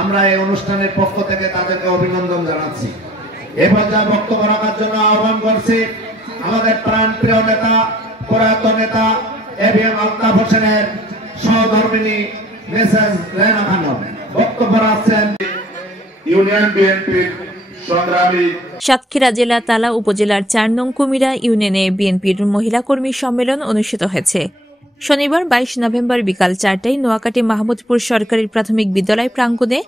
আমরা এই অনুষ্ঠানের পক্ষ থেকে তাদেরকে অভিনন্দন জানাচ্ছি। এ পর্যায়ে বক্তব্য রাখার জন্য আহ্বান করছি আমাদের প্রাণপ্রিয় নেতা, প্রয়াত নেতা এবিএম আলতাফ হোসেনের সহধর্মিনী মেসেজ রেনা খানম। বক্তব্য রাখছেন ইউনিয়ন বিএনপির সংগ্রামী। সাতক্ষীরা জেলা তালা উপজেলার ৪ নং কুমিরা ইউনিয়নে বিএনপির মহিলা কর্মী সম্মেলন অনুষ্ঠিত হয়েছে। শনিবার ২২ নভেম্বর বিকাল ৪টায় নোয়াকাটি মাহমুদপুর সরকারি প্রাথমিক বিদ্যালয় প্রাঙ্গণে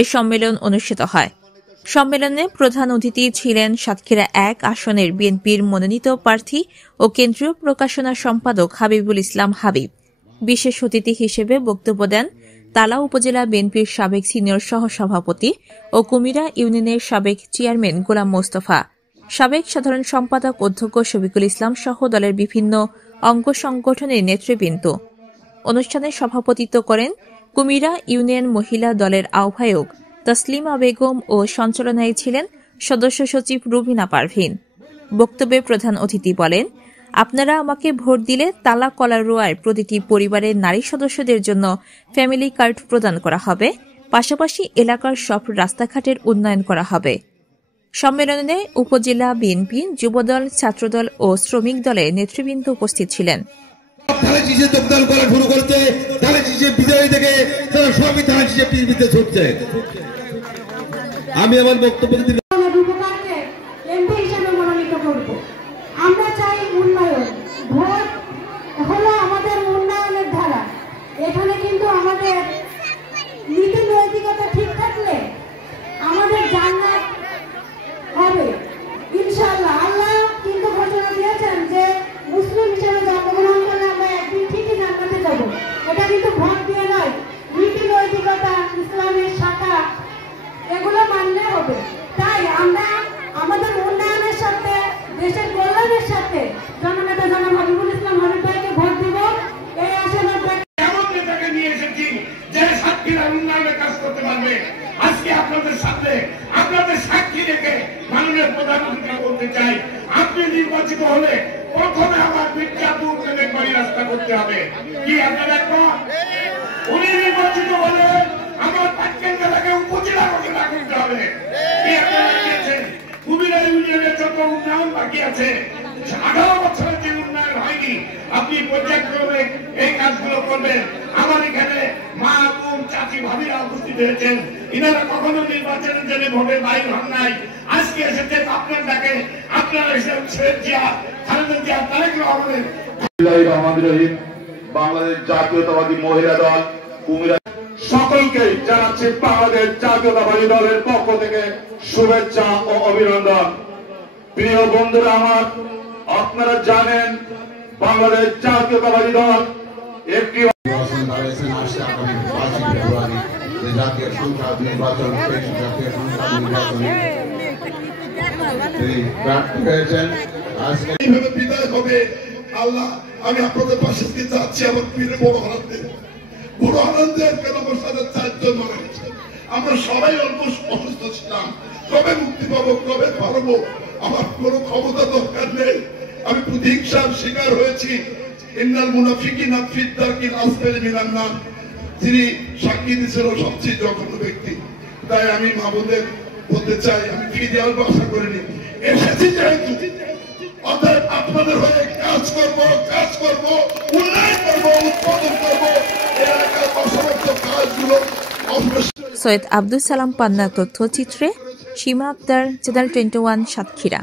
এ সম্মেলন অনুষ্ঠিত হয়। সম্মেলনে প্রধান অতিথি ছিলেন সাতক্ষীরা ১ আসনের বিএনপির মনোনীত প্রার্থী ও কেন্দ্রীয় প্রকাশনা সম্পাদক হাবিবুল ইসলাম হাবিব। বিশেষ অতিথি হিসেবে বক্তব্য দেন তালা উপজেলা বিএনপির সাবেক সিনিয়র সহসভাপতি ও কুমিরা ইউনিয়নের সাবেক চেয়ারম্যান গোলাম মোস্তফা, সাবেক সাধারণ সম্পাদক অধ্যক্ষ শফিকুল ইসলাম সহ দলের বিভিন্ন অঙ্গ সংগঠনের নেতৃবৃন্দ। অনুষ্ঠানে সভাপতিত্ব করেন কুমিরা ইউনিয়ন মহিলা দলের আহ্বায়ক তসলিমা বেগম ও সঞ্চালনায় ছিলেন সদস্য সচিব রুবিনা পারভিন। বক্তব্যে প্রধান অতিথি বলেন, আপনারা আমাকে ভোট দিলে তালা কলারোয়ার প্রতিটি পরিবারের নারী সদস্যদের জন্য ফ্যামিলি কার্ড প্রদান করা হবে, পাশাপাশি এলাকার সব রাস্তাঘাটের উন্নয়ন করা হবে। সম্মেলনে উপজেলা বিএনপি, যুবদল, ছাত্রদল ও শ্রমিক দলের নেতৃবৃন্দ উপস্থিত ছিলেন। আমি আমার বক্তব্য আমরা চাই উন্নয়ন। ভোট হলো আমাদের উন্নয়নের ধারা। এখানে কিন্তু আমাদের নীতি নৈতিকতা ঠিক থাকলে আমাদের জান্নাত হবে ইনশাআল্লাহ। আল্লাহ কিন্তু ঘোষণা দিয়েছেন যে মুসলিম হিসেবে জন্মগ্রহণ করলে আমরা একদিন ঠিকই জান্নাতে যাব। এটা কিন্তু ভোট দিয়ে নয়, নীতি নৈতিকতা, ইসলামের শাখা এগুলো মানলে হবে। তাই আমরা আমাদের উন্নয়নের সাথে, দেশের কল্যাণের সাথে জননেতা জনাব হাবিবুল ইসলাম হাবিব ভাইকে ভোট দিব। এই আশাবাদ এমন নেতাকে নিয়ে এসেছি যে সাতক্ষীরার উন্নয়নের কাজ করতে পারবে। আজকে আপনাদের সাথে আপনাদের সাক্ষী রেখে মাননীয় প্রধানমন্ত্রী বলতে চাই, আপনি নির্বাচিত হলে প্রথমে আমার মির্জাপুর থেকে বাড়ি রাস্তা করতে হবে। কি আপনারা একমত? উনি নির্বাচিত হলে আমার পাটকেল জেলাকে উপজেলা ঘোষণা করতে হবে। কি আপনারা দিয়েছেন? কুমিরা ইউনিয়নের যত উন্নয়ন বাকি আছে, 18 বছরের যে উন্নয়ন হয়নি, আপনি পর্যায়ক্রমে এই কাজগুলো করবেন। আমার এখানে মা, বোন, চাচি, ভাবিরা উপস্থিত হয়েছেন। ইনারা কখনো নির্বাচনের জন্য ভোটের বাইর হন নাই, আজকে এসেছেন আপনার ডাকে। আপনারা এসেছেন জিয়া, খালেদা জিয়া, তারেক রহমানের। বাংলাদেশ জাতীয়তাবাদী মহিলা দল কুমিরা সকলকে জানাচ্ছি বাংলাদেশ জাতীয়তাবাদী দলের পক্ষ থেকে শুভেচ্ছা ও অভিনন্দন। প্রিয় বন্ধুরা আমার, আপনারা জানেন বাংলাদেশ জাতীয়তাবাদী দল একটি জাতীয় সংসদ নির্বাচন এইভাবে বিদায় হবে। আল্লাহ, আমি আপনাদের পাশে যাচ্ছি আমার পীরে বড় আনন্দের কেন আমার সাথে 4 জন মারা গেছে। আমরা সবাই অল্প অসুস্থ ছিলাম। কবে মুক্তি পাবো, কবে পারবো? আমার কোনো ক্ষমতা দরকার নেই। আমি প্রতিহিংসার শিকার হয়েছি। ইন্নাল মুনাফিকিনা ফি দারকিল আসফালি মিনান নার, তিনি সাক্ষী দিয়েছিল সবচেয়ে জঘন্য ব্যক্তি। তাই আমি মাহবুবের বলতে চাই, আমি ফিরে আসবো আশা করিনি, এসেছি যেহেতু, অতএব আপনাদের হয়ে কাজ করব, উন্নয়ন করব, উৎপাদন করব। এলাকার অসমর্থ কাজগুলো। সৈয়দ আব্দুল সালাম পান্না তথ্যচিত্রে, সীমা আক্তার, চ্যানেল 21, সাতক্ষীরা।